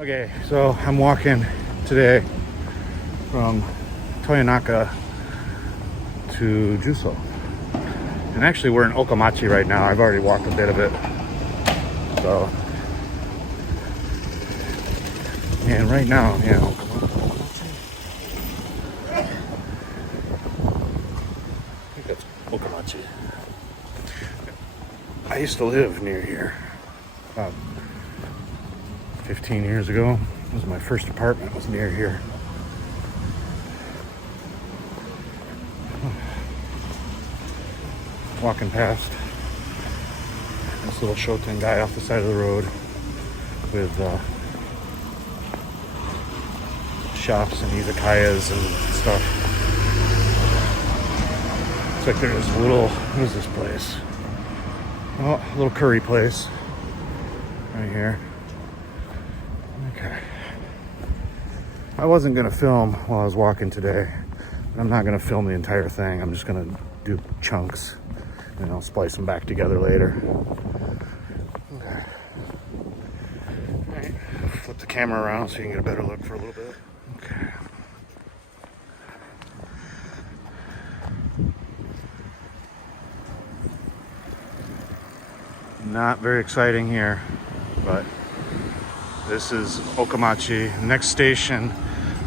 Okay, so I'm walking today from Toyonaka to Juso. And actually we're in Okamachi right now. I've already walked a bit of it. So, and right now, yeah, I think that's Okamachi. I used to live near here about 15 years ago. It was my first apartment, was near here. Walking past this little shoten guy off the side of the road with shops and izakayas and stuff. It's like there's a little, what is this place? Oh, a little curry place right here. Okay. I wasn't gonna film while I was walking today. I'm not gonna film the entire thing. I'm just gonna do chunks and I'll splice them back together later. Okay. All right. Flip the camera around so you can get a better look for a little bit. Okay. Not very exciting here, but this is Okamachi. Next station,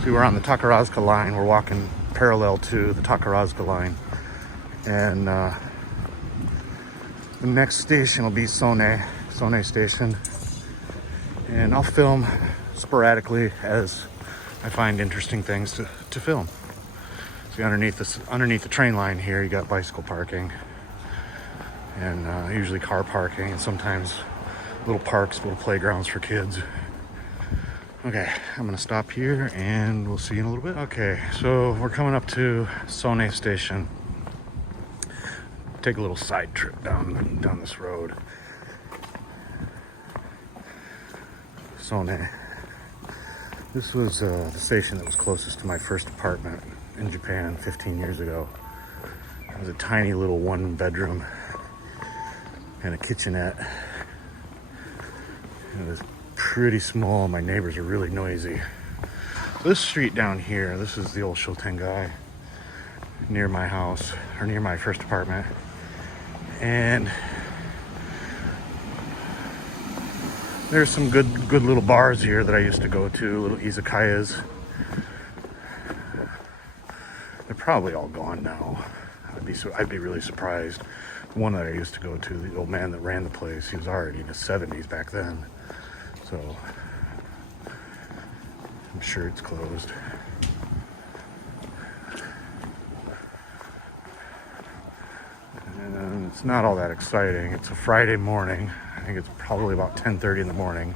so we're on the Takarazuka line. We're walking parallel to the Takarazuka line. And the next station will be Sone Station. And I'll film sporadically as I find interesting things to film. See, underneath the train line here, you got bicycle parking. And usually car parking, and sometimes little parks, little playgrounds for kids. Okay, I'm gonna stop here and we'll see you in a little bit. Okay, so we're coming up to Sone Station. Take a little side trip down this road. Sone. This was the station that was closest to my first apartment in Japan 15 years ago. It was a tiny little 1-bedroom and a kitchenette. It was pretty small. My neighbors are really noisy. This street down here, this is the old Shotengai near my house, or near my first apartment. And there's some good little bars here that I used to go to, little izakayas. They're probably all gone now. I'd be really surprised. One that I used to go to, the old man that ran the place, he was already in his 70s back then. So I'm sure it's closed. And it's not all that exciting. It's a Friday morning. I think it's probably about 10:30 in the morning.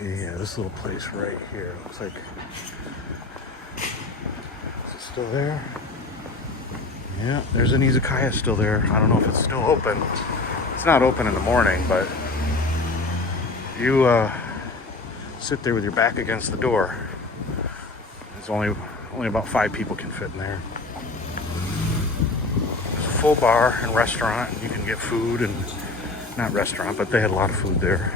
Yeah, this little place right here looks like, is it still there? Yeah, there's an izakaya still there. I don't know if it's still open. It's not open in the morning, but you sit there with your back against the door. There's only about 5 people can fit in there. There's a full bar and restaurant, and you can get food, and not restaurant, but they had a lot of food there.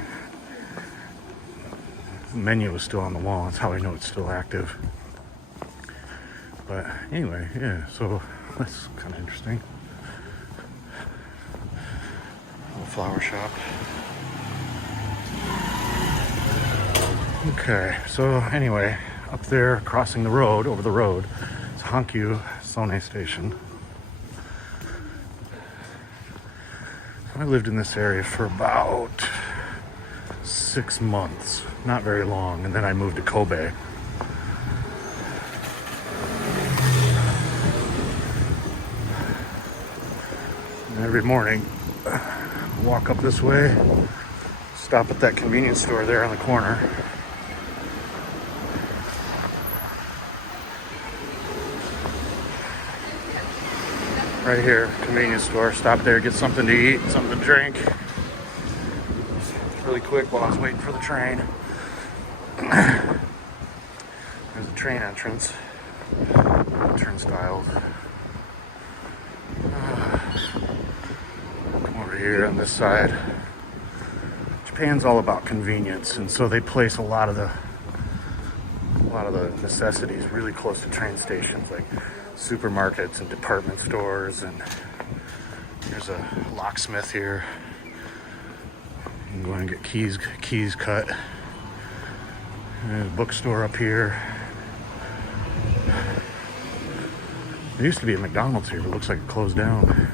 The menu is still on the wall. That's how I know it's still active. But anyway, yeah, so that's kind of interesting. Little flower shop. Okay, so anyway, up there, crossing the road, over the road, it's Hankyu Sone Station. I lived in this area for about 6 months, not very long, and then I moved to Kobe. And every morning, walk up this way, stop at that convenience store there on the corner. Right here, convenience store. Stop there, get something to eat, something to drink. Really quick while I was waiting for the train. There's a train entrance. Turnstiles. Come over here on this side. Japan's all about convenience, and so they place a lot of the necessities really close to train stations, like supermarkets and department stores. And there's a locksmith here. You can go and get keys cut. There's a bookstore up here. There used to be a McDonald's here, but it looks like it closed down.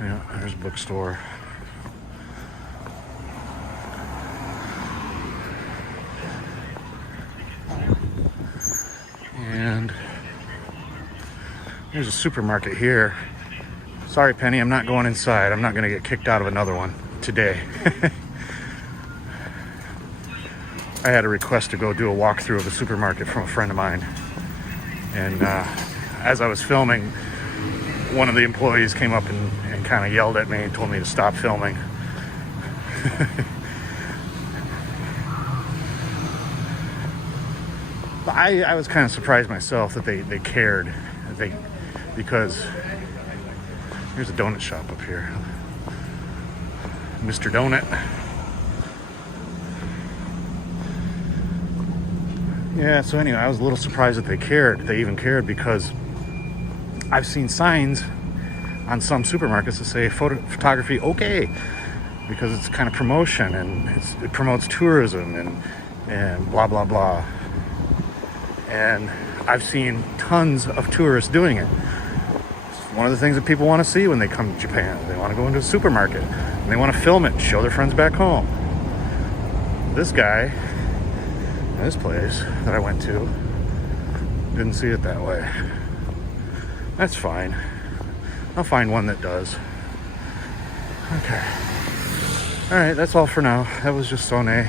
Yeah, there's a bookstore. And there's a supermarket here. Sorry, Penny, I'm not going inside. I'm not going to get kicked out of another one today. I had a request to go do a walkthrough of a supermarket from a friend of mine. And as I was filming, one of the employees came up and kind of yelled at me and told me to stop filming. But I was kind of surprised myself that they cared. Because there's a donut shop up here. Mr. Donut. Yeah, so anyway, I was a little surprised that they cared. They even cared, because I've seen signs on some supermarkets that say photography okay, because it's kind of promotion, and it promotes tourism and blah blah blah. And I've seen tons of tourists doing it. It's one of the things that people want to see when they come to Japan. They want to go into a supermarket and they want to film it and show their friends back home. This guy, this place that I went to, didn't see it that way. That's fine. I'll find one that does. Okay. Alright, that's all for now. That was just Sone. When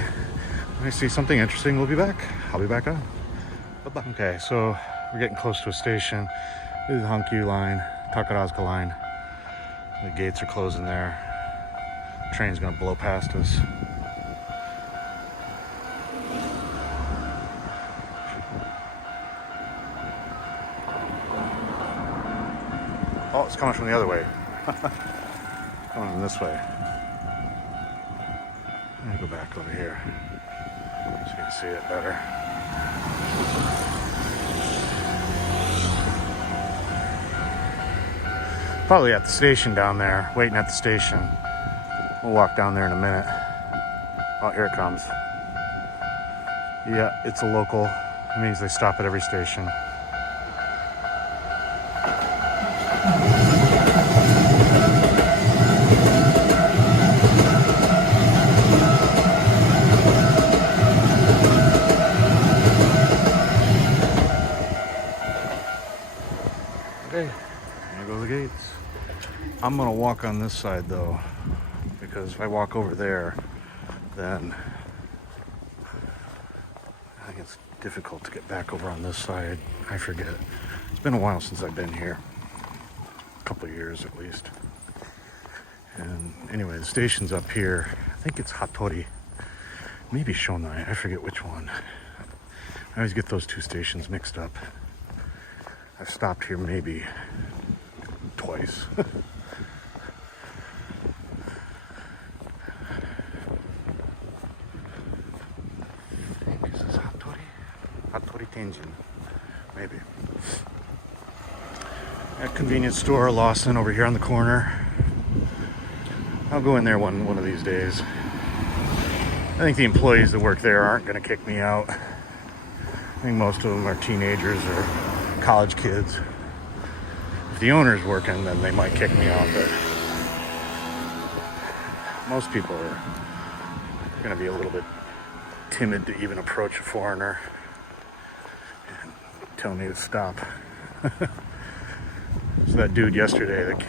I see something interesting, we'll be back. I'll be back on. Bye-bye. Okay, so we're getting close to a station. This is the Hankyu line, Takarazuka line. The gates are closing there. Train's gonna blow past us. Oh, it's coming from the other way. Coming from this way. I'm gonna go back over here so you can see it better. Probably at the station down there, waiting at the station. We'll walk down there in a minute. Oh, here it comes. Yeah, it's a local. It means they stop at every station. Okay, there go the gates. I'm gonna walk on this side though, because if I walk over there, then I think it's difficult to get back over on this side. I forget. It's been a while since I've been here. A couple of years at least. And anyway, the station's up here. I think it's Hattori. Maybe Shonai. I forget which one. I always get those two stations mixed up. I've stopped here maybe twice. Is this Hattori? Hattori Tenjin. Maybe. A convenience store, Lawson, over here on the corner. I'll go in there one of these days. I think the employees that work there aren't going to kick me out. I think most of them are teenagers or college kids. If the owner's working, then they might kick me out, but most people are going to be a little bit timid to even approach a foreigner and tell me to stop. So that dude yesterday that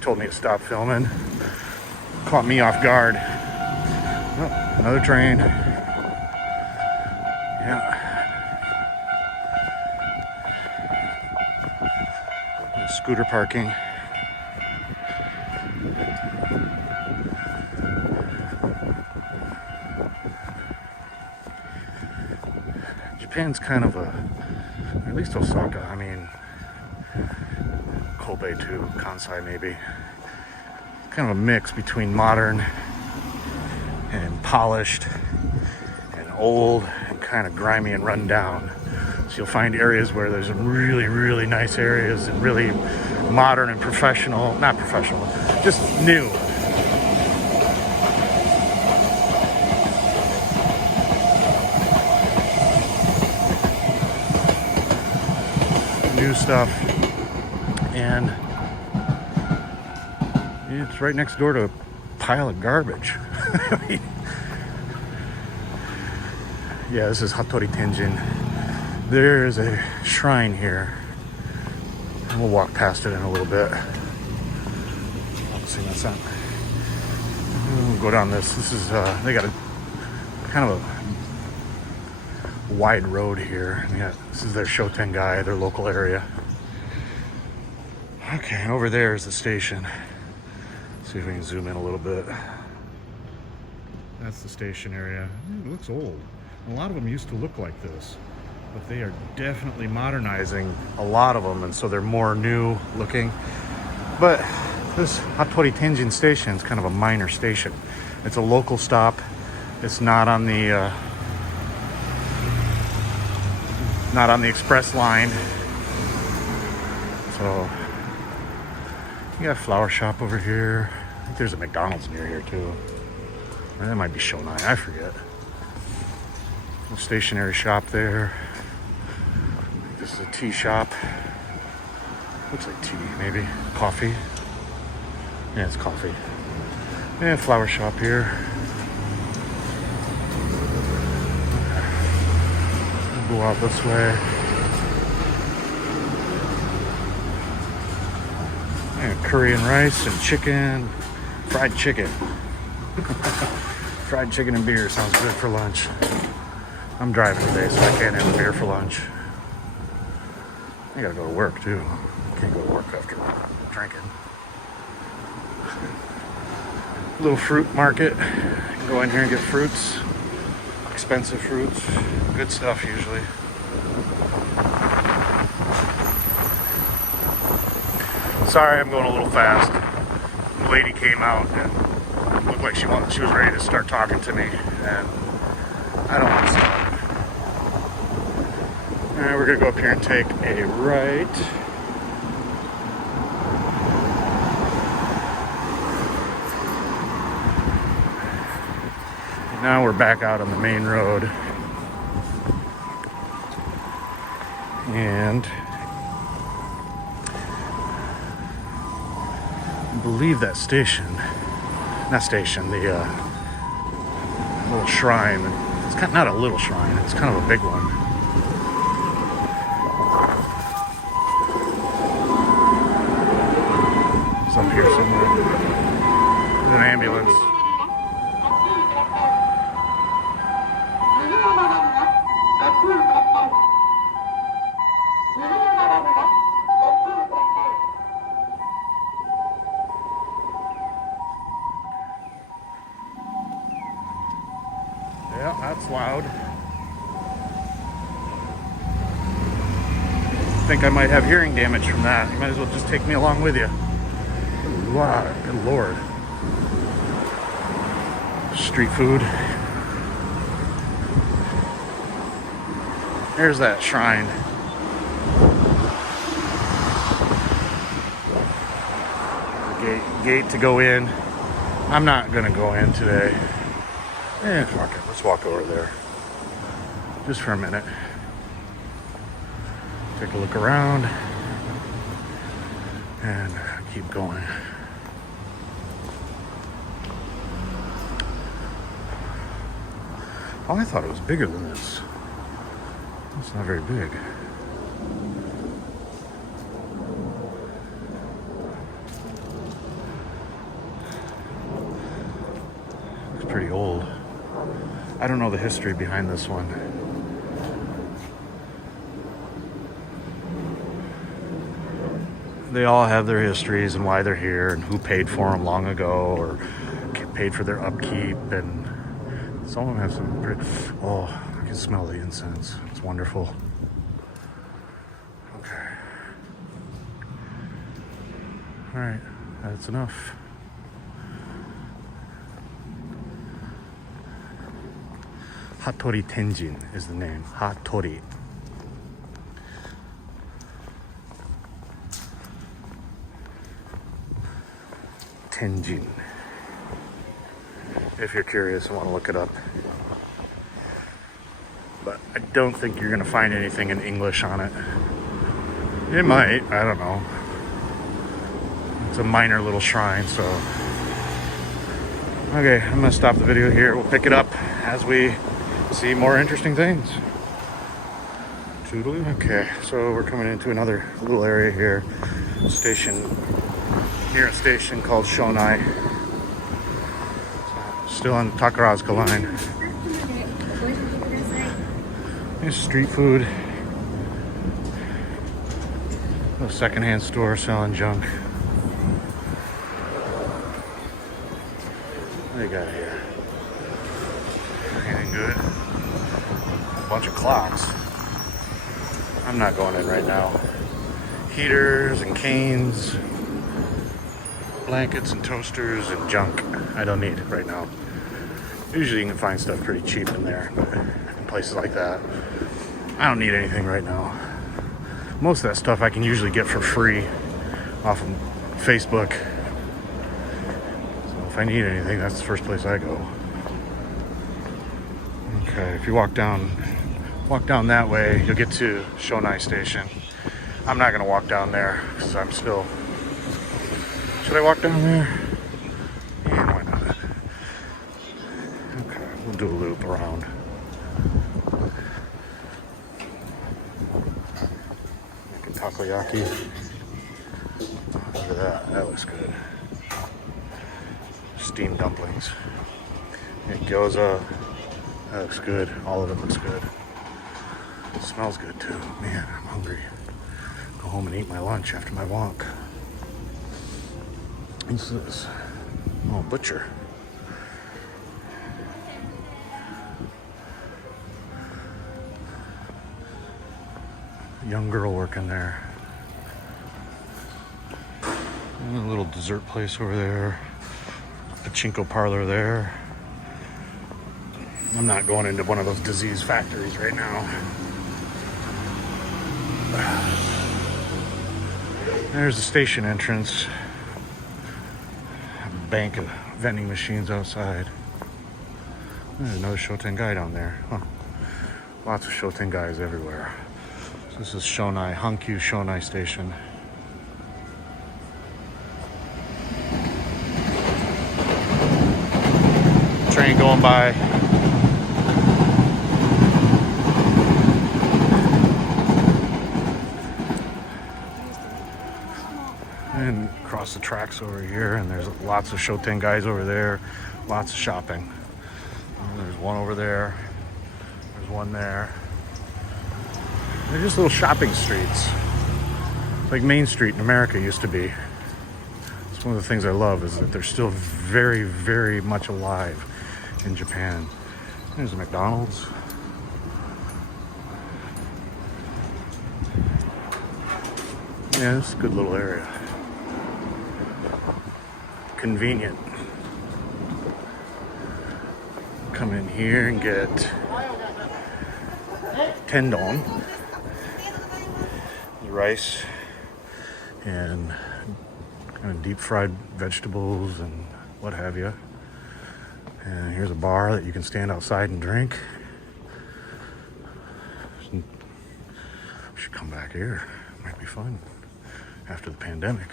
told me to stop filming caught me off guard. Oh, another train. Yeah. Scooter parking. Japan's kind of a, or at least Osaka, I mean, Kobe too, Kansai maybe. Kind of a mix between modern and polished and old and kind of grimy and run down. So you'll find areas where there's some really, really nice areas and really modern and professional, not professional, just new. New stuff. And it's right next door to a pile of garbage. Yeah, this is Hattori Tenjin. There is a shrine here. And we'll walk past it in a little bit. See that's not. We'll go down this. This is they got a kind of a wide road here. Yeah, this is their Shotengai, their local area. Okay, and over there is the station. See if we can zoom in a little bit. That's the station area. It looks old. A lot of them used to look like this, but they are definitely modernizing a lot of them, and so they're more new looking. But this Hattori Tenjin station is kind of a minor station. It's a local stop. It's not on the express line. So you got a flower shop over here. I think there's a McDonald's near here too. Or that might be Shonai, I forget. A stationery shop there. This is a tea shop. Looks like tea, maybe. Coffee. Yeah, it's coffee. And flower shop here. We'll go out this way. And curry and rice and chicken. Fried chicken. Fried chicken and beer sounds good for lunch. I'm driving today, so I can't have a beer for lunch. I gotta go to work too. Can't go to work after drinking. Little fruit market. You can go in here and get fruits. Expensive fruits. Good stuff usually. Sorry, I'm going a little fast. The lady came out and looked like she was ready to start talking to me, and I don't want to stop. Alright, we're gonna go up here and take a right. And now we're back out on the main road. And I believe that station, not station, the little shrine. It's kind of, not a little shrine, it's kind of a big one. It's up here somewhere. There's an ambulance. Yeah, that's loud. I think I might have hearing damage from that. You might as well just take me along with you. Wow, good lord. Street food. There's that shrine. Gate to go in. I'm not gonna go in today. Fuck it. Let's walk over there. Just for a minute. Take a look around. And keep going. Oh, I thought it was bigger than this. It's not very big. Looks pretty old. I don't know the history behind this one. They all have their histories and why they're here and who paid for them long ago or paid for their upkeep, and some of them have some pretty, oh, I can smell the incense. It's wonderful. Okay. All right, that's enough. Hattori Tenjin is the name. Hattori. Tenjin. If you're curious and want to look it up. But I don't think you're going to find anything in English on it. It might, I don't know. It's a minor little shrine, so. Okay, I'm going to stop the video here. We'll pick it up as we see more interesting things. Toodaloo. Okay, so we're coming into another little area here. Station, near a station called Shonai. Still on the Takarazuka line. There's street food. A secondhand store selling junk. What do they got here? Anything good? A bunch of clocks. I'm not going in right now. Heaters and canes. Blankets and toasters and junk. I don't need it right now. Usually you can find stuff pretty cheap in there, but in places like that, I don't need anything right now. Most of that stuff I can usually get for free off of Facebook. So if I need anything, that's the first place I go. Okay, if you walk down that way, you'll get to Shonai Station. I'm not gonna walk down there because I'm still. Should I walk down there? Yeah, why not? Okay, we'll do a loop around. Making takoyaki. Look at that. That looks good. Steamed dumplings. And gyoza. That looks good. All of it looks good. It smells good too. Man, I'm hungry. Go home and eat my lunch after my walk. What's this? Oh, butcher. Young girl working there. And a little dessert place over there. Pachinko parlor there. I'm not going into one of those disease factories right now. There's the station entrance. A bank of vending machines outside. There's another Shotengai down there. Huh. Lots of Shotengais everywhere. So this is Shonai, Hankyu Shonai Station. Train going by. And across the tracks over here, and there's lots of Shotengais over there, lots of shopping. And there's one over there, there's one there. They're just little shopping streets. It's like Main Street in America used to be. It's one of the things I love is that they're still very, very much alive in Japan. There's a McDonald's. Yeah, it's a good little area. Convenient. Come in here and get tendon, rice, and kind of deep fried vegetables and what have you. And here's a bar that you can stand outside and drink. We should come back here. Might be fun after the pandemic.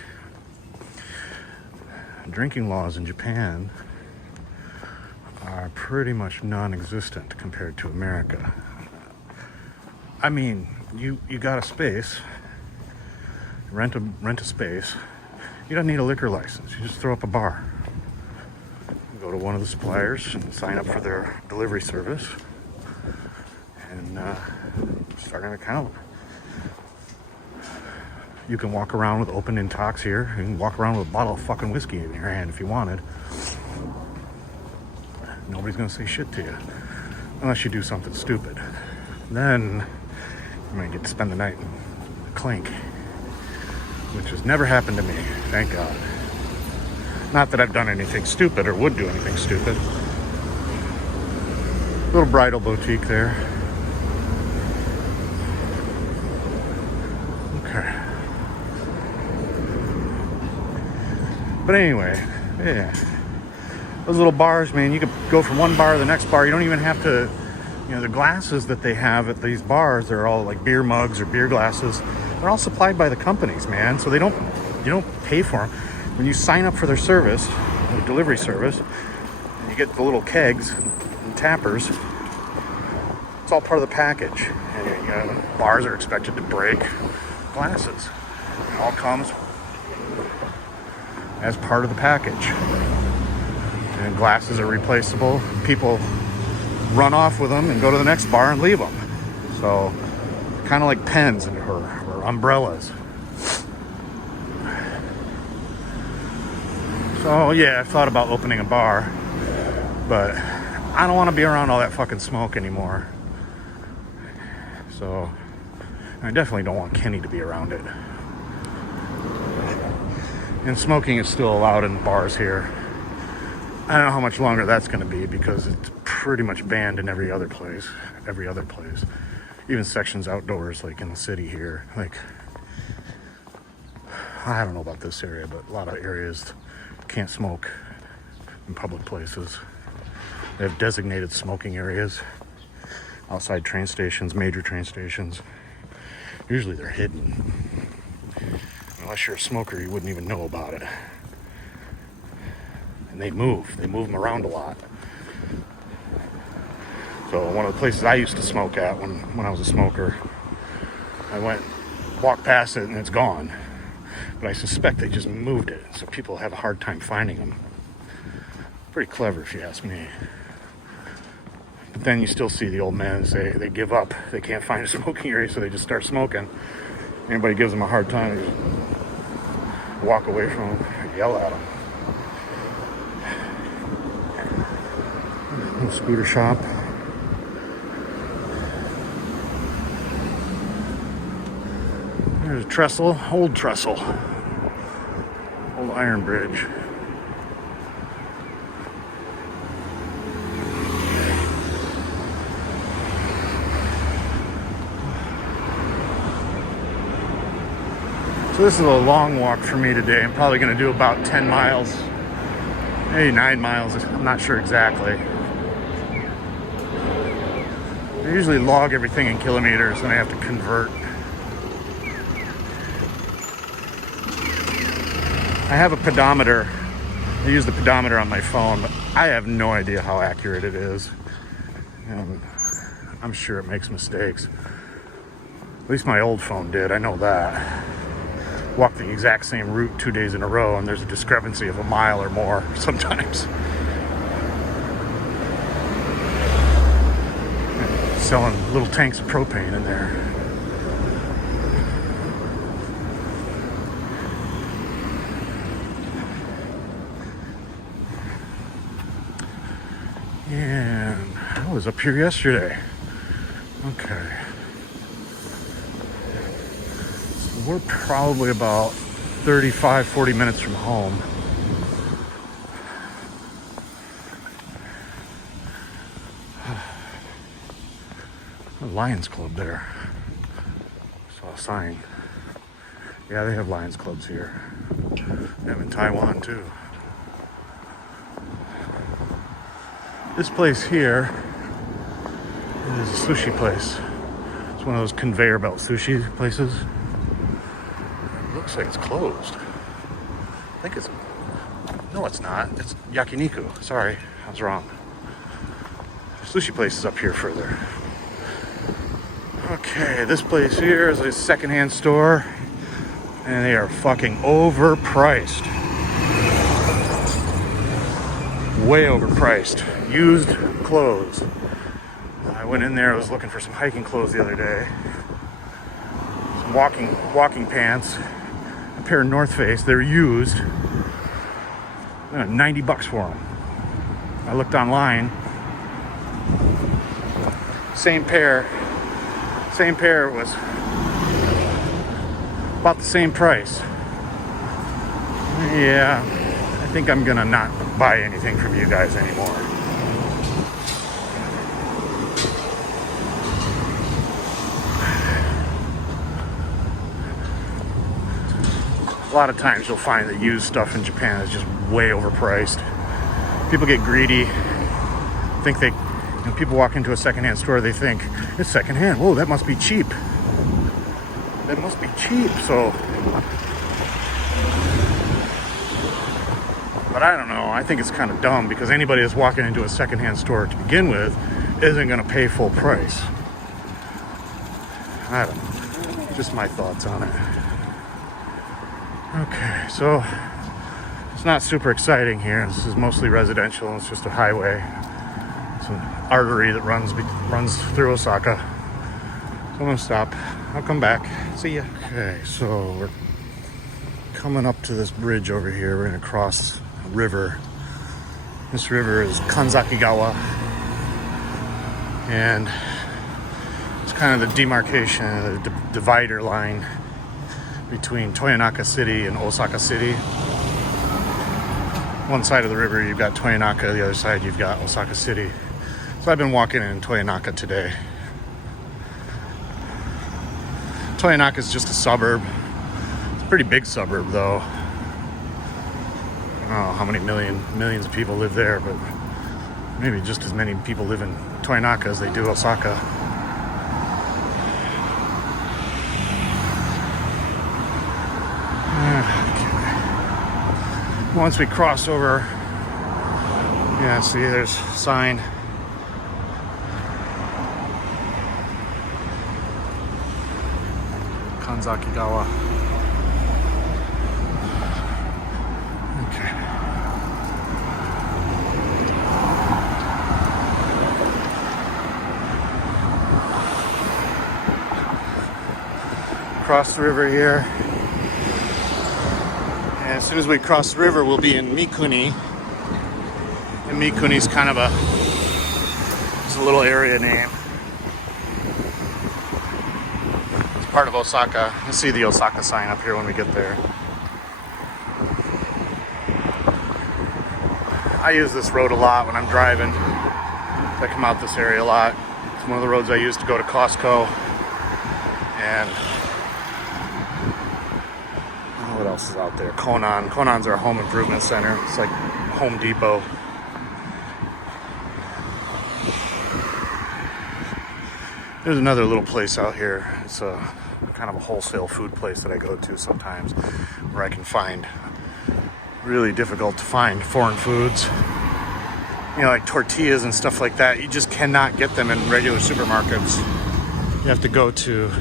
Drinking laws in Japan are pretty much non-existent compared to America. I mean, you got a space, rent a space. You don't need a liquor license. You just throw up a bar. You go to one of the suppliers and sign up for their delivery service and start an account. You can walk around with open intox here. You can walk around with a bottle of fucking whiskey in your hand if you wanted. Nobody's gonna say shit to you. Unless you do something stupid. Then you might get to spend the night in the clink. which has never happened to me, thank God. Not that I've done anything stupid or would do anything stupid. Little bridal boutique there. Okay. But anyway, yeah. Those little bars, man, you could go from one bar to the next bar. You don't even have to, you know, the glasses that they have at these bars, they're all like beer mugs or beer glasses. They're all supplied by the companies, man. So you don't pay for them. When you sign up for their service, their delivery service, and you get the little kegs and tappers, it's all part of the package. And you know, bars are expected to break glasses. It all comes as part of the package. And glasses are replaceable. People run off with them and go to the next bar and leave them. So, kind of like pens or umbrellas. So yeah, I've thought about opening a bar, but I don't want to be around all that fucking smoke anymore. So I definitely don't want Kenny to be around it. And smoking is still allowed in bars here. I don't know how much longer that's going to be because it's pretty much banned in every other place. Even sections outdoors, like in the city here. Like, I don't know about this area, but a lot of areas can't smoke in public places. They have designated smoking areas outside train stations, major train stations. Usually they're hidden. Unless you're a smoker, you wouldn't even know about it. And they move them around a lot. So one of the places I used to smoke at when I was a smoker, I walked past it and it's gone. But I suspect they just moved it, so people have a hard time finding them. Pretty clever if you ask me. But then you still see the old men say they give up. They can't find a smoking area, so they just start smoking. Anybody gives them a hard time, they just walk away from them, yell at them. Little scooter shop. There's a trestle, old trestle. Old iron bridge. So this is a long walk for me today. I'm probably going to do about 10 miles, maybe 9 miles. I'm not sure exactly. I usually log everything in kilometers and I have to convert. I have a pedometer. I use the pedometer on my phone, but I have no idea how accurate it is. And I'm sure it makes mistakes. At least my old phone did, I know that. Walk the exact same route 2 days in a row and there's a discrepancy of a mile or more sometimes. Selling little tanks of propane in there. And I was up here yesterday. Okay. So we're probably about 35, 40 minutes from home. A Lions Club there. Saw a sign. Yeah, they have Lions Clubs here. They have in Taiwan too. This place here is a sushi place. It's one of those conveyor belt sushi places. It looks like it's closed. I think it's... No, it's not. It's yakiniku. Sorry, I was wrong. The sushi place is up here further. Okay, this place here is a secondhand store. And they are fucking overpriced. Way overpriced. Used clothes. I went in there, I was looking for some hiking clothes the other day. Some walking pants. A pair of North Face, they're used. $90 for them. I looked online. Same pair was about the same price. Yeah, I think I'm gonna not buy anything from you guys anymore. A lot of times you'll find that used stuff in Japan is just way overpriced. People get greedy, think they, when people walk into a secondhand store, they think, it's secondhand, whoa, that must be cheap. That must be cheap, so. But I don't know, I think it's kind of dumb because anybody that's walking into a secondhand store to begin with isn't gonna pay full price. I don't know, just my thoughts on it. Okay, so it's not super exciting here. This is mostly residential. It's just a highway. It's an artery that runs through Osaka. So I'm gonna stop. I'll come back. See ya. Okay, so we're coming up to this bridge over here. We're gonna cross a river. This river is Kanzakigawa, and it's kind of the demarcation, the divider line between Toyonaka City and Osaka City. One side of the river you've got Toyonaka, the other side you've got Osaka City. So I've been walking in Toyonaka today. Toyonaka is just a suburb. It's a pretty big suburb though. I don't know how many millions of people live there, but maybe just as many people live in Toyonaka as they do Osaka. Once we cross over, yeah, see there's a sign. Kanzakigawa. Okay. Cross the river here. As soon as we cross the river, we'll be in Mikuni. And Mikuni's kind of it's a little area name. It's part of Osaka. You'll see the Osaka sign up here when we get there. I use this road a lot when I'm driving. I come out this area a lot. It's one of the roads I use to go to Costco. And what else is out there? Konan's our home improvement center. It's like Home Depot. There's another little place out here. It's a kind of a wholesale food place that I go to sometimes where I can find really difficult to find foreign foods. You know, like tortillas and stuff like that. You just cannot get them in regular supermarkets. You have to go to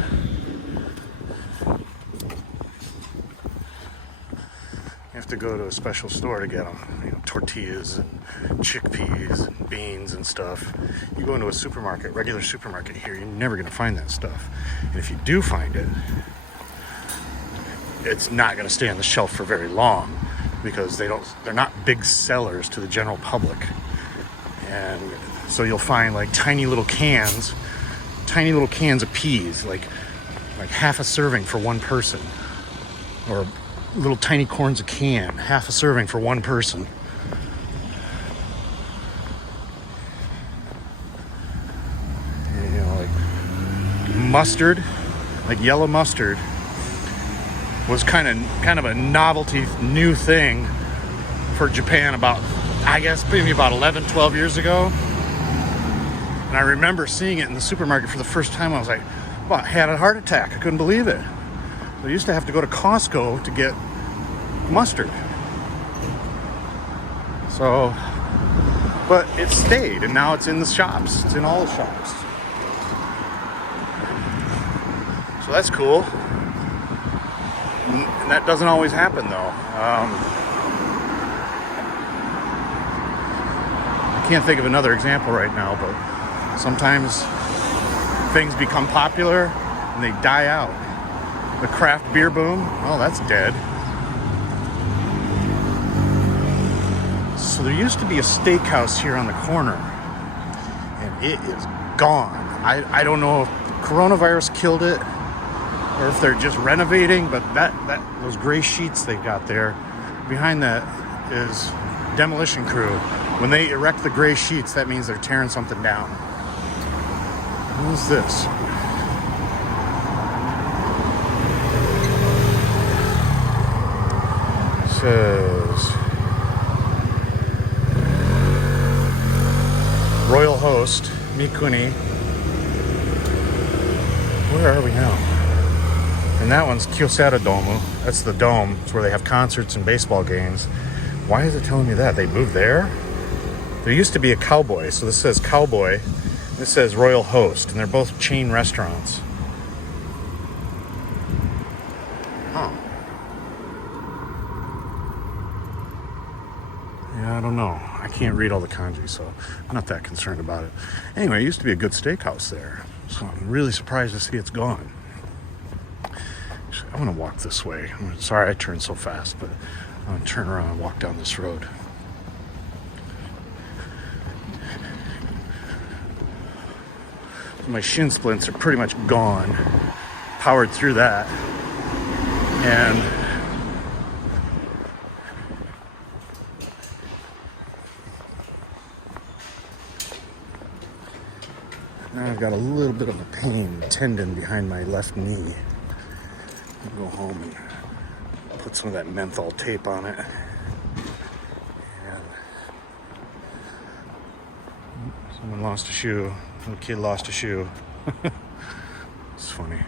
a special store to get them. You know, tortillas and chickpeas and beans and stuff. You go into a supermarket, regular supermarket here, you're never going to find that stuff. And if you do find it, it's not going to stay on the shelf for very long because they're not big sellers to the general public. And so you'll find like tiny little cans of peas, like half a serving for one person, or little tiny corns a can, half a serving for one person. You know, like mustard, like yellow mustard, was kind of a novelty new thing for Japan about, I guess, maybe about 11, 12 years ago. And I remember seeing it in the supermarket for the first time. I was like, well, I had a heart attack. I couldn't believe it. I used to have to go to Costco to get mustard. So, but it stayed, and now it's in the shops. It's in all the shops. So that's cool. And that doesn't always happen, though. I can't think of another example right now, but sometimes things become popular and they die out. The craft beer boom, oh, that's dead. So there used to be a steakhouse here on the corner, and it is gone. I don't know if coronavirus killed it or if they're just renovating, but those gray sheets they got there, behind that is demolition crew. When they erect the gray sheets, that means they're tearing something down. What is this? It says Royal Host Mikuni. Where are we now? And that one's Kyocera Domu. That's the dome. It's where they have concerts and baseball games. Why is it telling me that? They moved there? There used to be a Cowboy. So this says Cowboy. This says Royal Host. And they're both chain restaurants. Huh. Yeah, I don't know. I can't read all the kanji, so I'm not that concerned about it. Anyway, it used to be a good steakhouse there. So I'm really surprised to see it's gone. I want to walk this way. Sorry I turned so fast, but I'm going to turn around and walk down this road. My shin splints are pretty much gone. Powered through that. And now I've got a little bit of a pain tendon behind my left knee. I'll go home and put some of that menthol tape on it. And someone lost a shoe. A little kid lost a shoe. It's funny.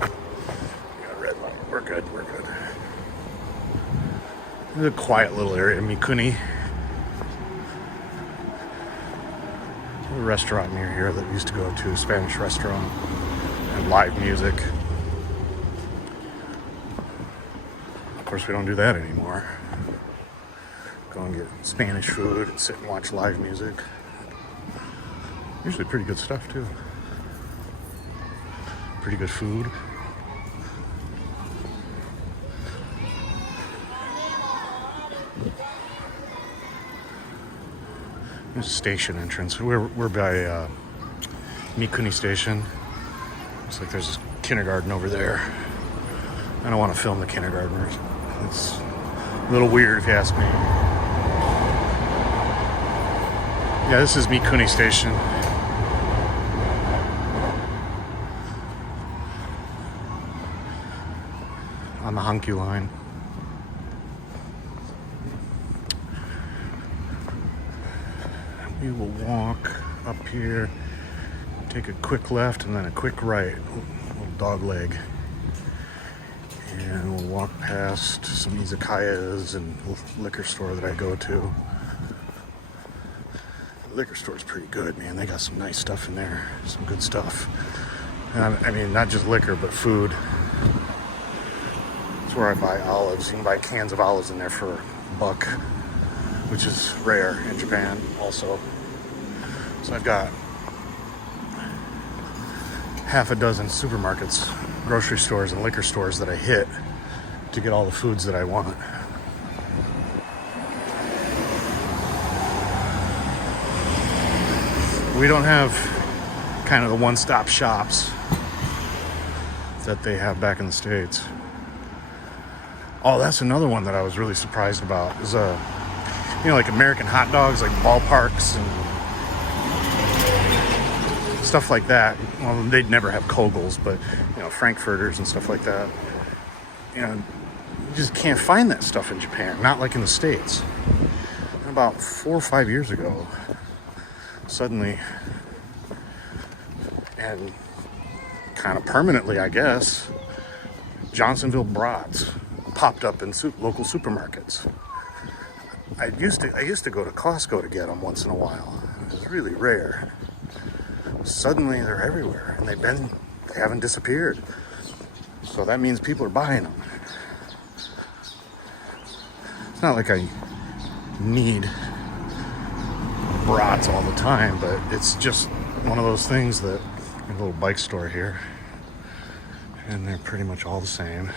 Got a red light. We're good. We're good. It's a quiet little area, Mikuni. A restaurant near here that we used to go to, a Spanish restaurant, and live music. Of course, we don't do that anymore. Go and get Spanish food and sit and watch live music. Usually pretty good stuff too. Pretty good food. There's a station entrance. We're by Mikuni Station. Looks like there's a kindergarten over there. I don't want to film the kindergartners. It's a little weird if you ask me. Yeah, this is Mikuni Station. On the Hankyu line. We will walk up here, take a quick left and then a quick right, little dog leg. And we'll walk past some izakayas and liquor store that I go to. The liquor store's pretty good, man. They got some nice stuff in there, some good stuff. And I mean, not just liquor, but food. It's where I buy olives. You can buy cans of olives in there for $1, which is rare in Japan also. So I've got half a dozen supermarkets, grocery stores, and liquor stores that I hit to get all the foods that I want. We don't have kind of the one-stop shops that they have back in the States. Oh, that's another one that I was really surprised about. Is like American hot dogs, like ballparks and stuff like that. Well, they'd never have Kogels, but Frankfurters and stuff like that. You just can't find that stuff in Japan, not like in the States. And about 4 or 5 years ago, suddenly, and kind of permanently, I guess, Johnsonville brats popped up in local supermarkets. I used to go to Costco to get them once in a while. It was really rare. Suddenly they're everywhere, and they haven't disappeared. So that means people are buying them. It's not like I need brats all the time, but it's just one of those things that a little bike store here, and they're pretty much all the same.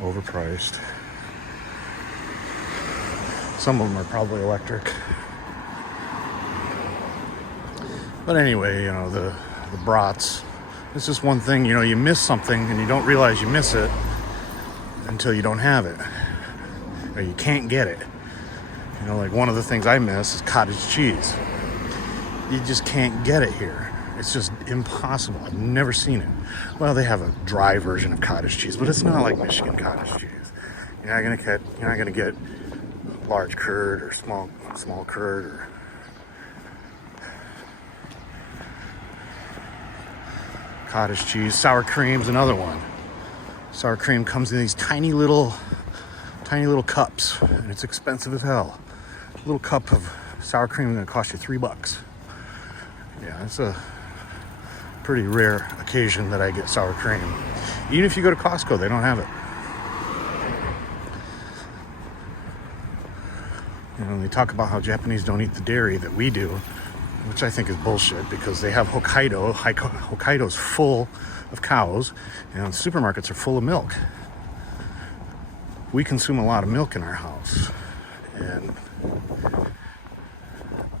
Overpriced. Some of them are probably electric. But anyway, you know, the brats. It's just one thing, you know, you miss something and you don't realize you miss it until you don't have it. Or you can't get it. You know, like one of the things I miss is cottage cheese. You just can't get it here. It's just impossible. I've never seen it. Well, they have a dry version of cottage cheese, but it's not like Michigan cottage cheese. You're not gonna get large curd or small curd or cottage cheese. Sour cream's another one. Sour cream comes in these tiny little cups, and it's expensive as hell. A little cup of sour cream is gonna cost you $3. Yeah, it's a pretty rare occasion that I get sour cream. Even if you go to Costco, they don't have it. You know, they talk about how Japanese don't eat the dairy that we do, which I think is bullshit because they have Hokkaido. Hokkaido's full of cows, and supermarkets are full of milk. We consume a lot of milk in our house, and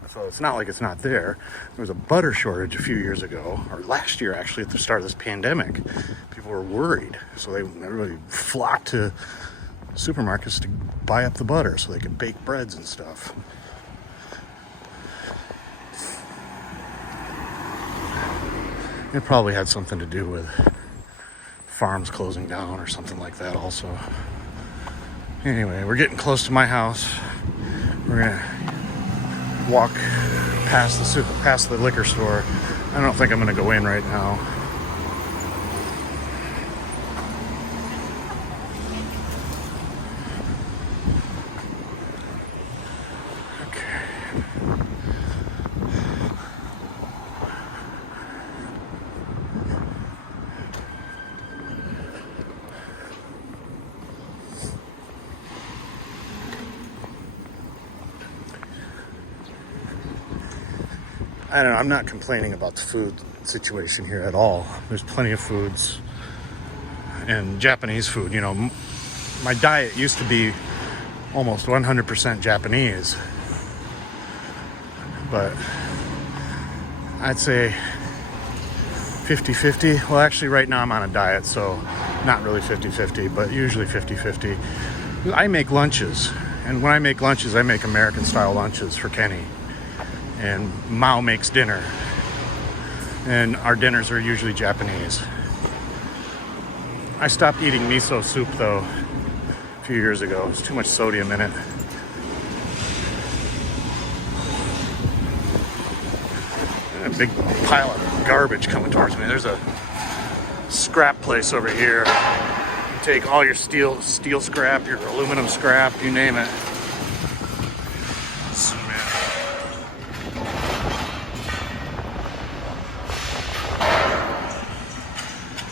so it's not like it's not there. There was a butter shortage a few years ago, or last year actually, at the start of this pandemic. People were worried, so everybody flocked to supermarkets to buy up the butter so they could bake breads and stuff. It probably had something to do with farms closing down or something like that also. Anyway, we're getting close to my house. We're gonna walk past the liquor store. I don't think I'm gonna go in right now. I don't know, I'm not complaining about the food situation here at all. There's plenty of foods and Japanese food. You know, my diet used to be almost 100% Japanese, but I'd say 50-50. Well, actually right now I'm on a diet, so not really 50-50, but usually 50-50. I make lunches, and when I make lunches, I make American style lunches for Kenny. And Mao makes dinner, and our dinners are usually Japanese. I stopped eating miso soup though a few years ago. There's too much sodium in it. And a big pile of garbage coming towards me. There's a scrap place over here. You take all your steel scrap, your aluminum scrap, you name it.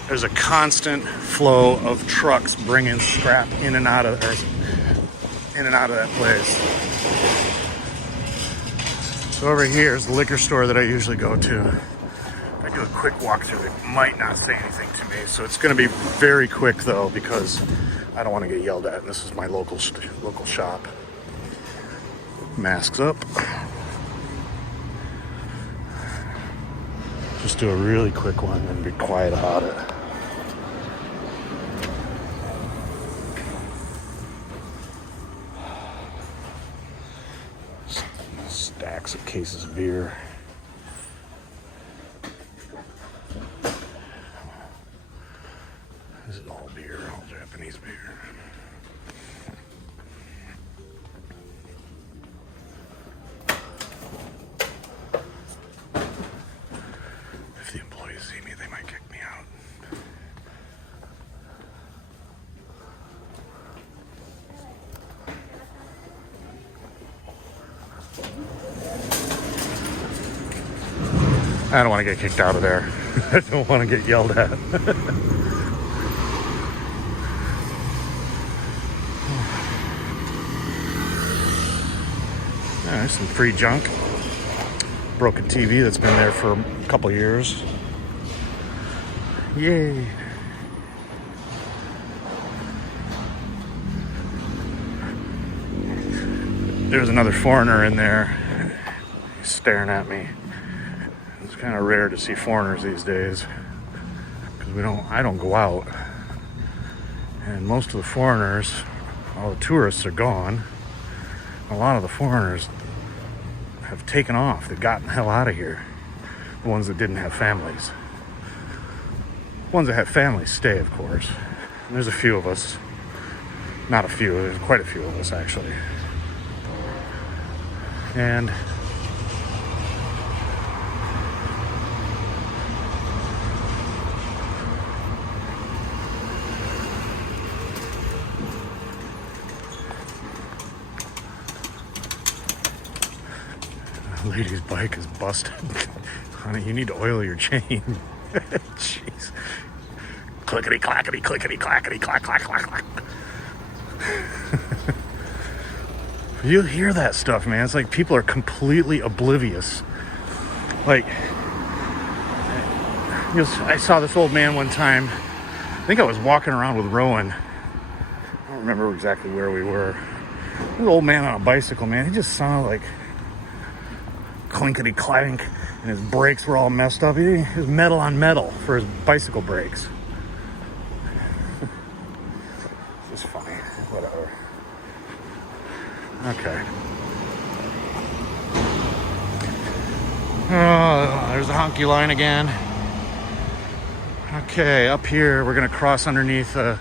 There's a constant flow of trucks bringing scrap in and out of that place. So over here is the liquor store that I usually go to. If I do a quick walkthrough, it might not say anything to me. So it's going to be very quick though, because I don't want to get yelled at. And this is my local shop. Masks up. Just do a really quick one and be quiet about it. Stacks of cases of beer. This is all beer, all Japanese beer. If the employees see me, they might kick me out. I don't want to get kicked out of there. I don't want to get yelled at. There's some free junk. Broken TV that's been there for a couple years. Yay. There's another foreigner in there. He's staring at me. It's kind of rare to see foreigners these days because I don't go out. And most of the foreigners, all the tourists are gone. A lot of the foreigners have taken off. They've gotten the hell out of here. The ones that didn't have families. The ones that have families stay, of course. And there's a few of us. Not a few, there's quite a few of us actually. And lady's bike is busted. Honey, you need to oil your chain. Jeez. Clickety clackety, clickety clackety, clack, clack, clack, clack. You hear that stuff, man. It's like people are completely oblivious. Like, I saw this old man one time. I think I was walking around with Rowan. I don't remember exactly where we were. This old man on a bicycle, man. He just sounded like clinkety clank, and his brakes were all messed up. He was metal on metal for his bicycle brakes. It's just funny. Whatever. Okay. Oh, there's the honky line again. Okay, up here we're gonna cross underneath a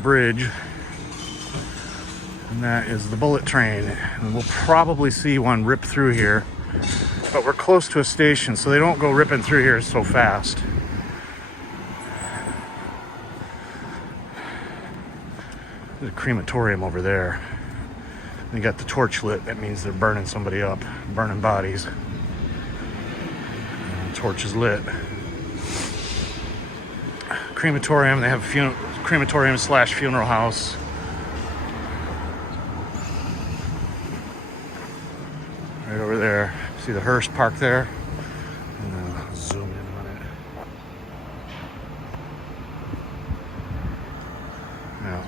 bridge, and that is the bullet train. And we'll probably see one rip through here, but we're close to a station, so they don't go ripping through here so fast. There's a crematorium over there. They got the torch lit. That means they're burning somebody up, burning bodies. And the torch is lit. Crematorium. They have a crematorium / funeral house. Right over there. See the hearse parked there? And I'll zoom in on it. Now,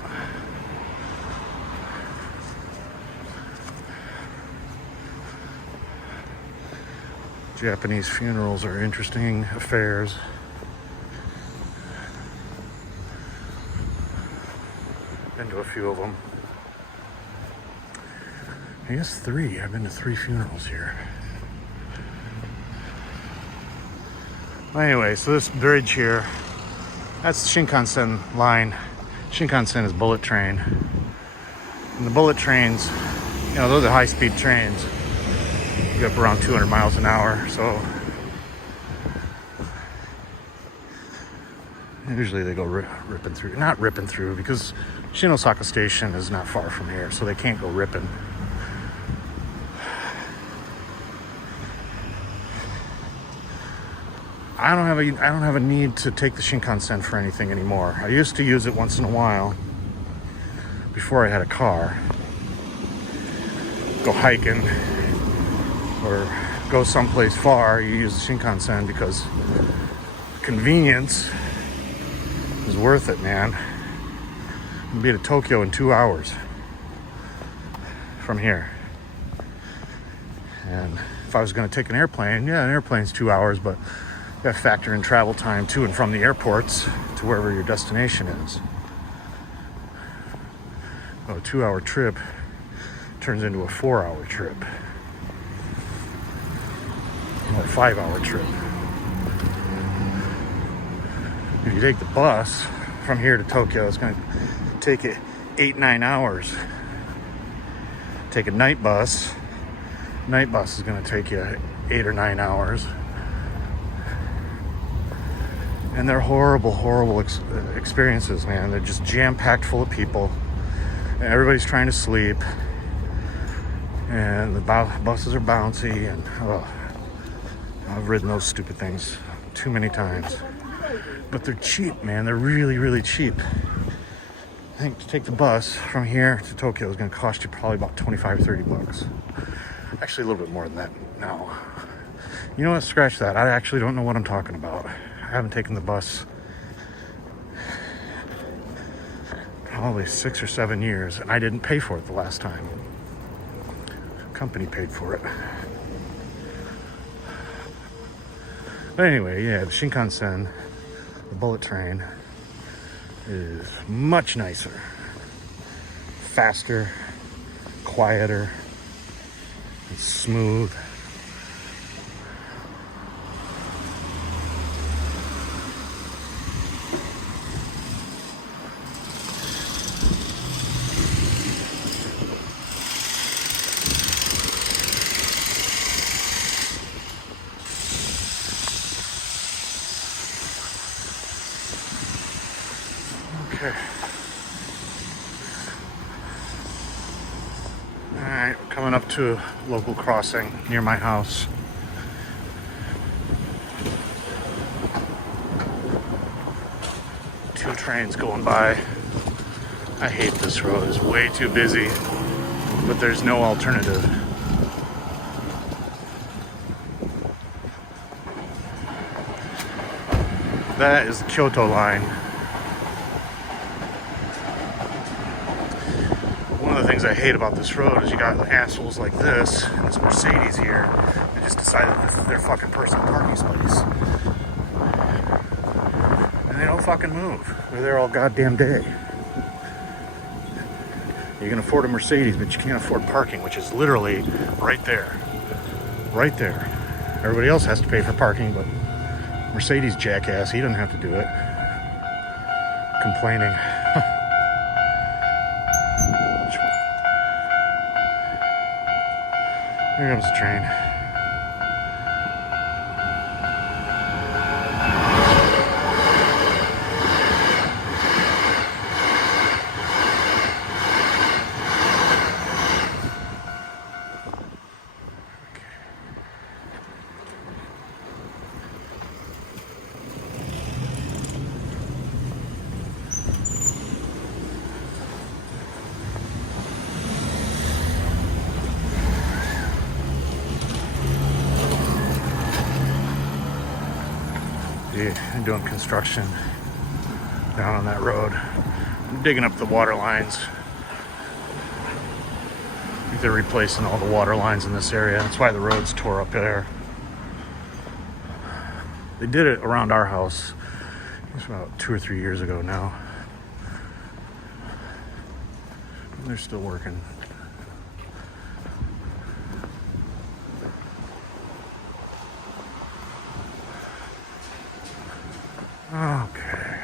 Japanese funerals are interesting affairs. Been to a few of them. I guess 3. I've been to 3 funerals here. Well, anyway, so this bridge here, that's the Shinkansen line. Shinkansen is bullet train. And the bullet trains, you know, those are high-speed trains. You get up around 200 miles an hour, so usually they go ripping through. Not ripping through, because Osaka Station is not far from here, so they can't go ripping. I don't have a need to take the Shinkansen for anything anymore. I used to use it once in a while before I had a car. Go hiking or go someplace far, you use the Shinkansen because convenience is worth it, man. You'll be to Tokyo in 2 hours from here. And if I was going to take an airplane, yeah, an airplane's 2 hours, but you got to factor in travel time to and from the airports to wherever your destination is. So a 2-hour trip turns into a 4-hour trip. Or a 5-hour trip. If you take the bus from here to Tokyo, it's going to take it 8-9 hours. Take a night bus. Night bus is going to take you 8 or 9 hours. And they're horrible experiences, man. They're just jam-packed full of people. And everybody's trying to sleep. And the buses are bouncy. And I've ridden those stupid things too many times. But they're cheap, man. They're really cheap. I think to take the bus from here to Tokyo is going to cost you probably about 25 or 30 bucks. Actually, a little bit more than that now. You know what? Scratch that. I actually don't know what I'm talking about. I haven't taken the bus probably 6 or 7 years, and I didn't pay for it the last time. The company paid for it. But anyway, yeah, the Shinkansen, the bullet train, is much nicer, faster, quieter, and smooth. Okay. Alright, we're coming up to a local crossing near my house. Two trains going by. I hate this road, it's way too busy, but there's no alternative. That is the Kyoto line. One of the things I hate about this road is you got assholes like this and this Mercedes here. They just decided this is their fucking personal parking space. And they don't fucking move. They're there all goddamn day. You can afford a Mercedes, but you can't afford parking, which is literally right there. Right there. Everybody else has to pay for parking, but Mercedes jackass, he doesn't have to do it. Complaining. Here comes the train. I'm doing construction down on that road. I'm digging up the water lines. I think they're replacing all the water lines in this area. That's why the road's tore up there. They did it around our house. It's about 2 or 3 years ago now. And they're still working. Okay.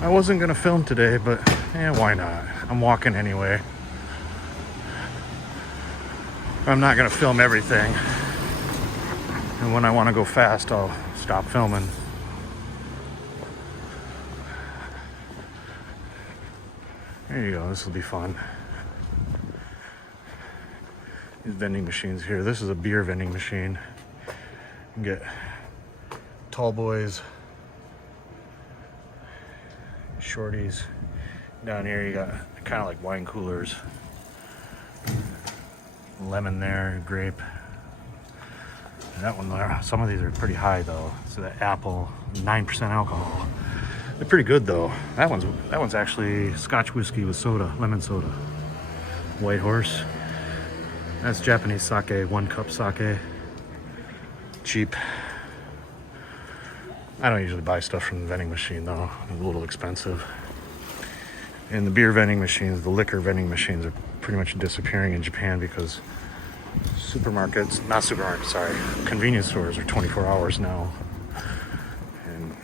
I wasn't gonna film today, but why not? I'm walking anyway. I'm not gonna film everything. And when I wanna go fast, I'll stop filming. There you go, this will be fun. These vending machines here. This is a beer vending machine. You can get tall boys, shorties. Down here you got kind of like wine coolers. Lemon there, grape. And that one there, some of these are pretty high though. So the apple, 9% alcohol. They're pretty good though. That one's actually Scotch whiskey with soda, lemon soda. White Horse. That's Japanese sake, 1 cup sake. Cheap. I don't usually buy stuff from the vending machine though. It's a little expensive. And the beer vending machines, the liquor vending machines are pretty much disappearing in Japan because convenience stores are 24 hours now. And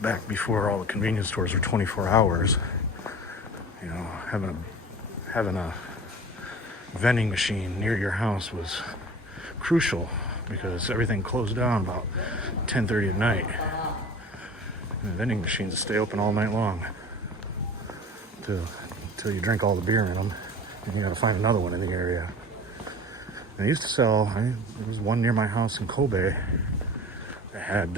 back before all the convenience stores were 24 hours, you know, having a vending machine near your house was crucial because everything closed down about 10:30 at night. And the vending machines stay open all night long till you drink all the beer in them, and you gotta find another one in the area. And they used to sell, there was one near my house in Kobe that had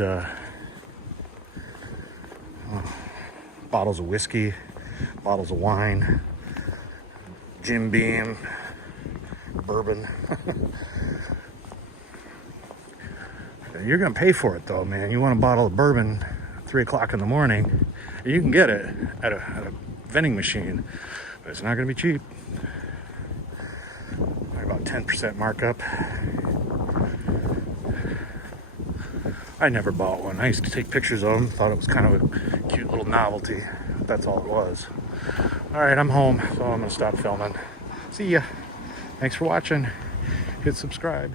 bottles of whiskey, bottles of wine, Jim Beam, bourbon. You're gonna pay for it though, man. You want a bottle of bourbon, 3 o'clock in the morning. You can get it at a vending machine, but it's not going to be cheap. About 10% markup. I never bought one. I used to take pictures of them, thought it was kind of a cute little novelty. But that's all it was. All right, I'm home, so I'm gonna stop filming. See ya. Thanks for watching. Hit subscribe.